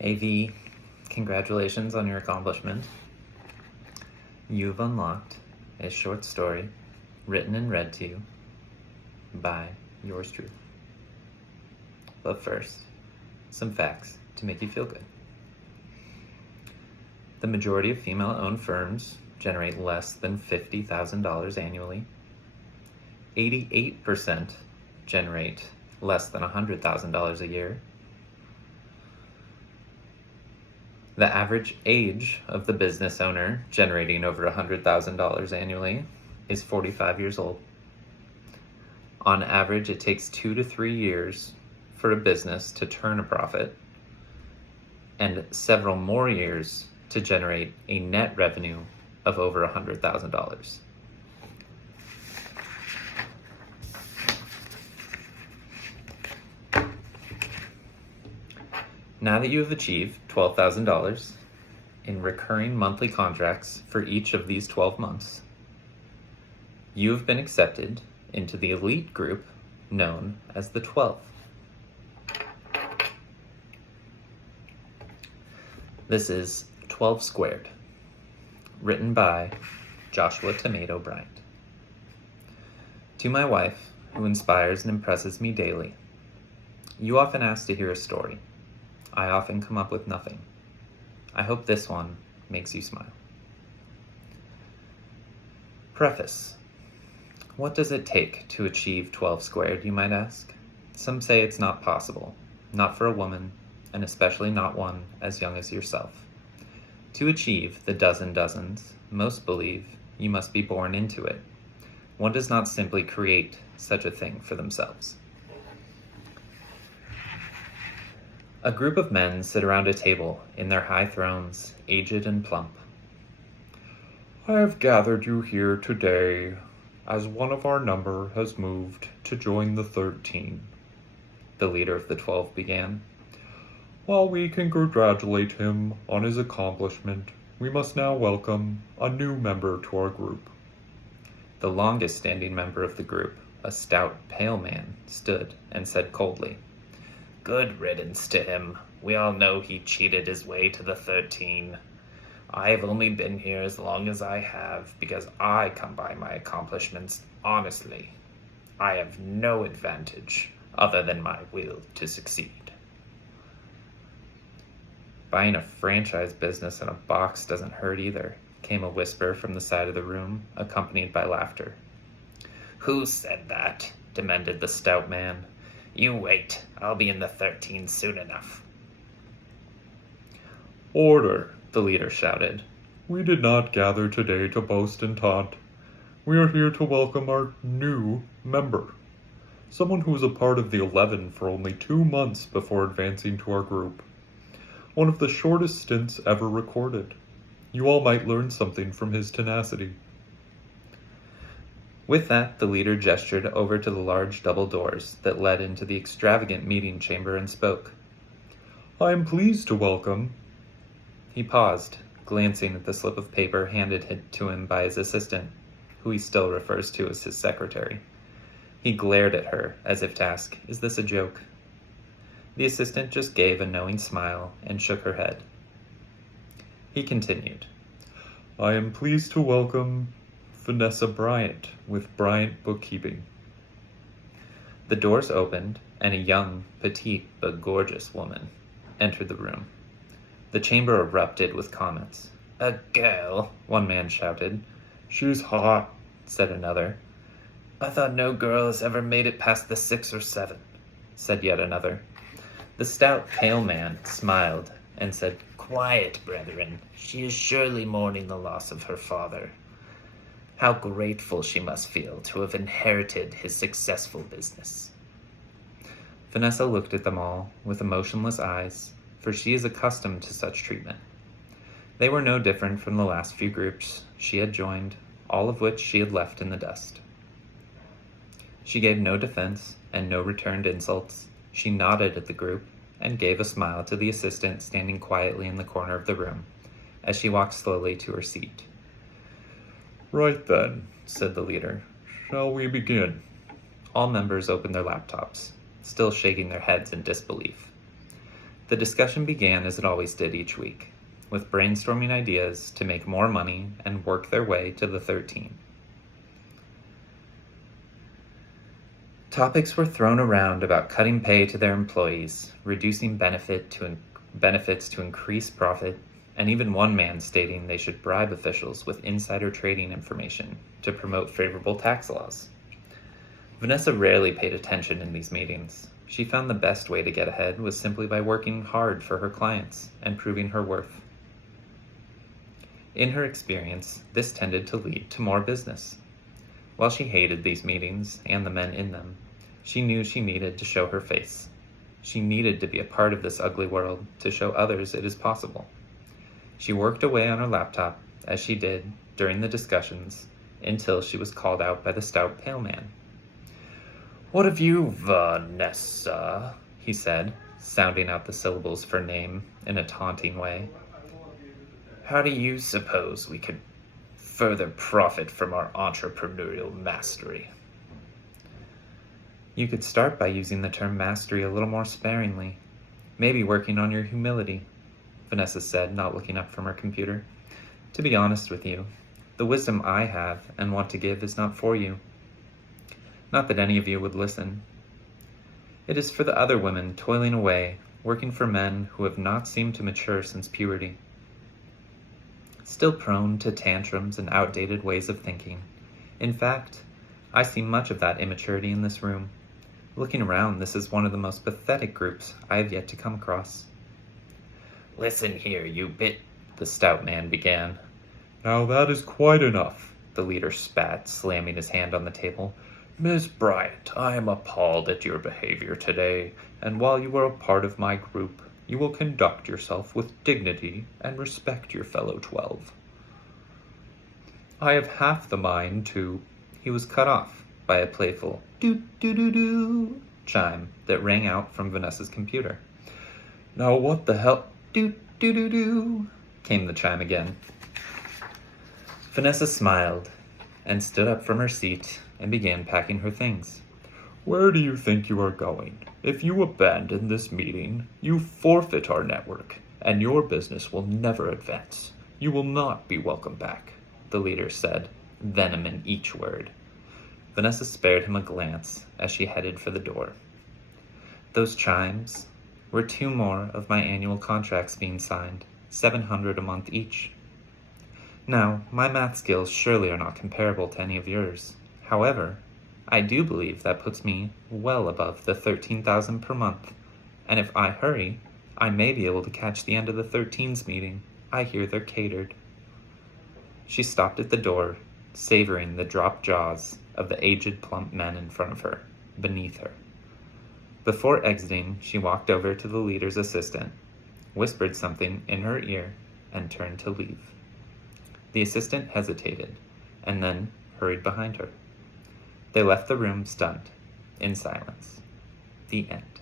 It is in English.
AV, congratulations on your accomplishment. You've unlocked a short story written and read to you by yours truly. But first, some facts to make you feel good. The majority of female-owned firms generate less than $50,000 annually. 88% generate less than $100,000 a year. The average age of the business owner generating over $100,000 annually is 45 years old. On average, it takes 2 to 3 years for a business to turn a profit and several more years to generate a net revenue of over $100,000. Now that you have achieved $12,000 in recurring monthly contracts for each of these 12 months, you have been accepted into the elite group known as the 12. This is 12 Squared, written by Joshua Tomato Bryant. To my wife, who inspires and impresses me daily, you often ask to hear a story. I often come up with nothing. I hope this one makes you smile. Preface. What does it take to achieve 12 squared, you might ask? Some say it's not possible, not for a woman, and especially not one as young as yourself. To achieve the dozens, most believe you must be born into it. One does not simply create such a thing for themselves. A group of men sit around a table in their high thrones, aged and plump. I have gathered you here today as one of our number has moved to join the 13, the leader of the 12 began. While we congratulate him on his accomplishment, we must now welcome a new member to our group. The longest standing member of the group, a stout, pale man, stood and said coldly, Good riddance to him. We all know he cheated his way to the 13. I have only been here as long as I have because I come by my accomplishments honestly. I have no advantage other than my will to succeed. Buying a franchise business in a box doesn't hurt either, came a whisper from the side of the room, accompanied by laughter. Who said that? Demanded the stout man. You wait, I'll be in the 13 soon enough. Order, the leader shouted. We did not gather today to boast and taunt. We are here to welcome our new member, someone who was a part of the 11 for only 2 months before advancing to our group. One of the shortest stints ever recorded. You all might learn something from his tenacity. With that, the leader gestured over to the large double doors that led into the extravagant meeting chamber and spoke. I am pleased to welcome. He paused, glancing at the slip of paper handed to him by his assistant, who he still refers to as his secretary. He glared at her as if to ask, Is this a joke? The assistant just gave a knowing smile and shook her head. He continued. I am pleased to welcome Vanessa Bryant with Bryant Bookkeeping. The doors opened, and a young, petite, but gorgeous woman entered the room. The chamber erupted with comments. A girl, one man shouted. She's hot, said another. I thought no girl has ever made it past the 6 or 7, said yet another. The stout, pale man smiled and said, Quiet, brethren. She is surely mourning the loss of her father. How grateful she must feel to have inherited his successful business. Vanessa looked at them all with emotionless eyes, for she is accustomed to such treatment. They were no different from the last few groups she had joined, all of which she had left in the dust. She gave no defense and no returned insults. She nodded at the group and gave a smile to the assistant standing quietly in the corner of the room as she walked slowly to her seat. Right then, said the leader. Shall we begin? All members opened their laptops, still shaking their heads in disbelief. The discussion began as it always did each week, with brainstorming ideas to make more money and work their way to the 13. Topics were thrown around about cutting pay to their employees, reducing benefits to increase profit, and even one man stating they should bribe officials with insider trading information to promote favorable tax laws. Vanessa rarely paid attention in these meetings. She found the best way to get ahead was simply by working hard for her clients and proving her worth. In her experience, this tended to lead to more business. While she hated these meetings and the men in them, she knew she needed to show her face. She needed to be a part of this ugly world to show others it is possible. She worked away on her laptop, as she did during the discussions, until she was called out by the stout pale man. "What have you, Vanessa?" he said, sounding out the syllables for name in a taunting way. "How do you suppose we could further profit from our entrepreneurial mastery?" You could start by using the term mastery a little more sparingly. Maybe working on your humility, Vanessa said, not looking up from her computer. To be honest with you, the wisdom I have and want to give is not for you. Not that any of you would listen. It is for the other women toiling away, working for men who have not seemed to mature since puberty. Still prone to tantrums and outdated ways of thinking. In fact, I see much of that immaturity in this room. Looking around, this is one of the most pathetic groups I have yet to come across. "Listen here, you bit," the stout man began. "Now that is quite enough," The leader spat, slamming his hand on the table. "Miss Bryant, I am appalled at your behavior today, and while you are a part of my group, you will conduct yourself with dignity and respect your fellow 12. I have half the mind to—" He was cut off by a playful "doot-doo-doo-doo" chime that rang out from Vanessa's computer. "Now what the hell—" "Doot-doo-doo-doo" came the chime again. Vanessa smiled and stood up from her seat and began packing her things. "Where do you think you are going? If you abandon this meeting, you forfeit our network, and your business will never advance. You will not be welcome back," the leader said, venom in each word. Vanessa spared him a glance as she headed for the door. Those chimes were 2 more of my annual contracts being signed, $700 a month each. Now, my math skills surely are not comparable to any of yours. However, I do believe that puts me well above the $13,000 per month, and if I hurry, I may be able to catch the end of the 13's meeting. I hear they're catered. She stopped at the door, savoring the dropped jaws of the aged, plump men in front of her, beneath her. Before exiting, she walked over to the leader's assistant, whispered something in her ear, and turned to leave. The assistant hesitated, and then hurried behind her. They left the room stunned, in silence. The end.